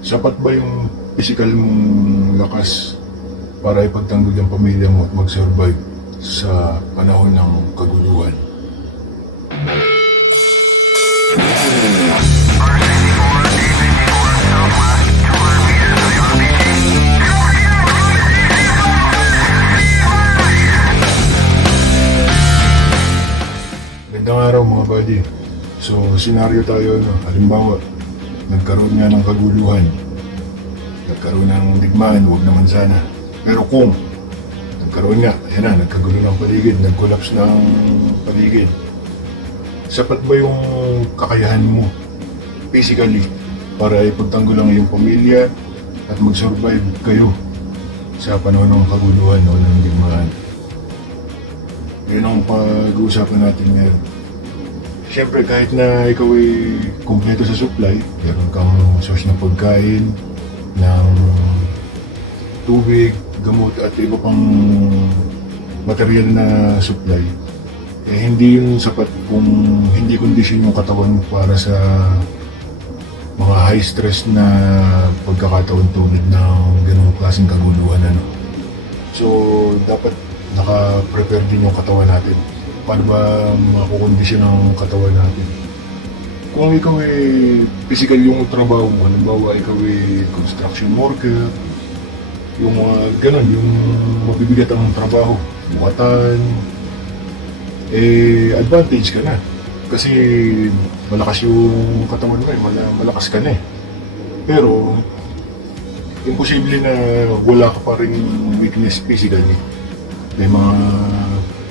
Sapat ba yung physical mong lakas para ipagtanggol ang pamilya mo at mag-survive sa panahon ng kaguluhan? Magandang araw mga buddy. So, senaryo tayo, no? Halimbawa, nagkaroon nga ng kaguluhan, nagkaroon ng digmaan, huwag naman sana. Pero kung nagkaroon nga, ayan na, nagkagulo ng paligid, nag-collapse ng paligid, sapat ba yung kakayahan mo physically para ipagtanggol ang iyong pamilya at mag-survive kayo sa panahon ng kaguluhan o ng digmaan? Yun ang pag-uusapan natin ngayon. Siyempre, kahit na ikaw ay kumpleto sa supply, meron kang source ng pagkain, ng tubig, gamot at iba pang material na supply, eh hindi yun sapat kung hindi kondisyon yung katawan mo para sa mga high stress na pagkakataon tulad ng ganung klaseng kaguluhan. So, dapat naka-prepare din yung katawan natin. Paano ba makukondisyon ang katawan natin? Kung ikaw ay physical yung trabaho mo, halimbawa ikaw ay construction worker, yung mga ganun, yung mabibigat ang trabaho, buhatan, eh advantage ka na. Kasi malakas yung katawan mo malakas ka na eh. Pero, imposible na wala ka pa rin weakness physically. May mga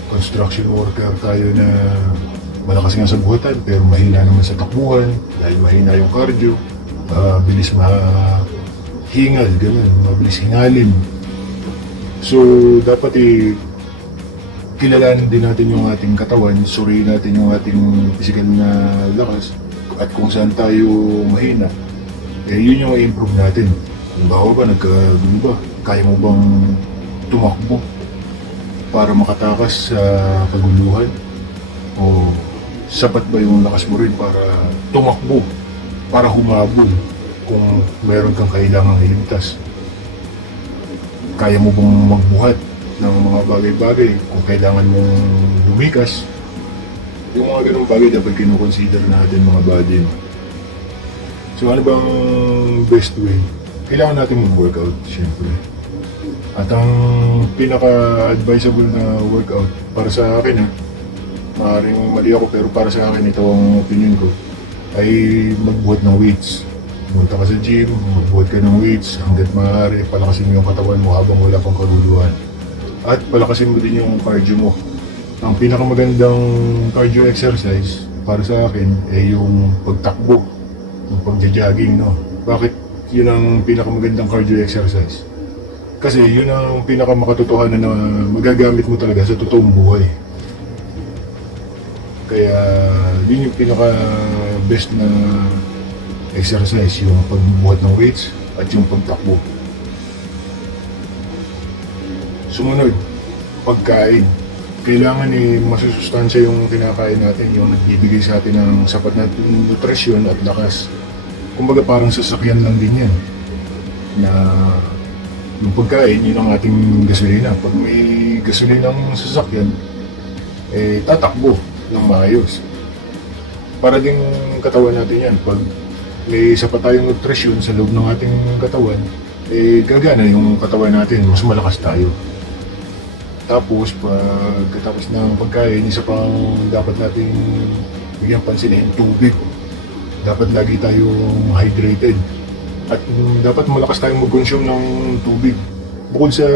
construction worker tayo na malakas nga sa buhatan pero mahina naman sa takbuhan dahil mahina yung cardio, bilis mahingal, ganun, mabilis hingalin. So, dapat kilalanin din natin yung ating katawan, suriin natin yung ating physical na lakas at kung saan tayo mahina, eh yun yung i-improve natin. Kung ba nagkagulo ba, kaya mo bang tumakbo para makatakas sa kaguluhan? O sapat ba yung lakas mo rin para tumakbo, para humabol kung meron kang kailangang iligtas? Kaya mo bang magbuhat ng mga bagay-bagay kung kailangan mong lumikas? Yung mga ganung bagay dapat kinukonsider natin mga buddy. So ano bang best way? Kailangan natin mag-workout, syempre. At ang pinaka-advisable na workout para sa akin, maaaring mali ako pero para sa akin ito ang opinion ko, ay magbuhat ng weights. Pumunta ka sa gym, magbuhat ka ng weights hanggat maaari, palakasin mo yung katawan mo habang wala pang kaguluhan. At palakasin mo din yung cardio mo. Ang pinakamagandang cardio exercise para sa akin ay yung pagtakbo, yung pagja-jogging, no? Bakit yun ang pinakamagandang cardio exercise? Kasi yun ang pinakamakatotohanan na magagamit mo talaga sa totoong buhay. Kaya yun yung pinaka-best na exercise, yung pagbubuhat ng weights at yung pagtakbo. Sumunod, pagkain. Kailangan masusustansya yung kinakain natin, yung nagbibigay sa atin ng sapat na nutrisyon at lakas. Kumbaga parang sasakyan lang din yan. Na yung pagkain, yun ang ating gasolina. Pag may gasolina ng sasakyan, eh tatakbo ng maayos. Para din katawan natin yan. Pag may sapat tayong nutrisyon sa loob ng ating katawan, eh gagana yung katawan natin, mas malakas tayo. Tapos, pagkatapos ng pagkain, isa pang dapat natin bigyan pansin yung tubig. Dapat lagi tayong hydrated. At dapat malakas tayong mag-consume ng tubig. Bukod sa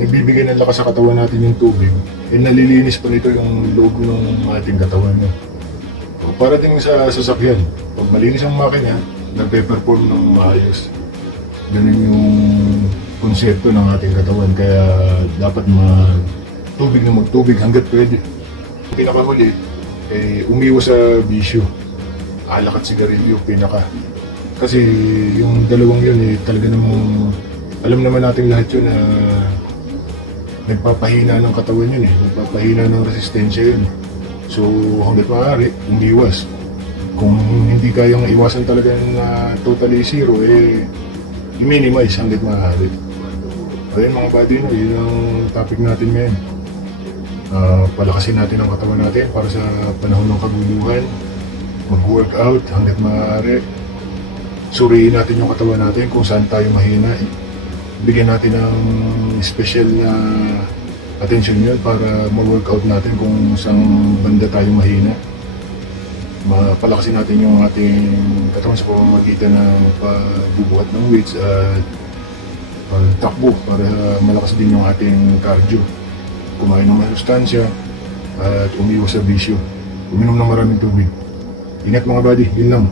nagbibigay ng lakas sa katawan natin yung tubig, eh nalilinis pa nito yung loob ng ating katawan. So, para din sa sasakyan, pag malinis ang makina, nagpe-perform ng maayos. Ganun yung konsepto ng ating katawan. Kaya dapat magtubig na magtubig hanggat pwede. Pinakahuli, umiwas sa bisyo. Alak at sigarilyo, kasi yung dalawang yun talaga namang alam naman natin lahat yun na nagpapahina ng katawan yun nagpapahina ng resistensya yun. So hanggat maaari, umiwas. Kung hindi kayang iwasan talaga na totally zero, i-minimize hanggat maaari. Ayun mga buddy, no, yun ang topic natin ngayon. Palakasin natin ang katawan natin para sa panahon ng kaguluhan. Mag-workout hanggat maaari. Suriin natin yung katawan natin kung saan tayo mahina. Bigyan natin ng special na attention yun para mag-workout natin kung saan banda tayo mahina. Palakasin natin yung ating katawan sa pamamagitan ng pagbubuhat ng weights at pagtakbo para malakas din yung ating cardio. Kumain ng masustansya at umiwas sa bisyo. Uminom ng maraming tubig. Ingat mga buddy, yun lang.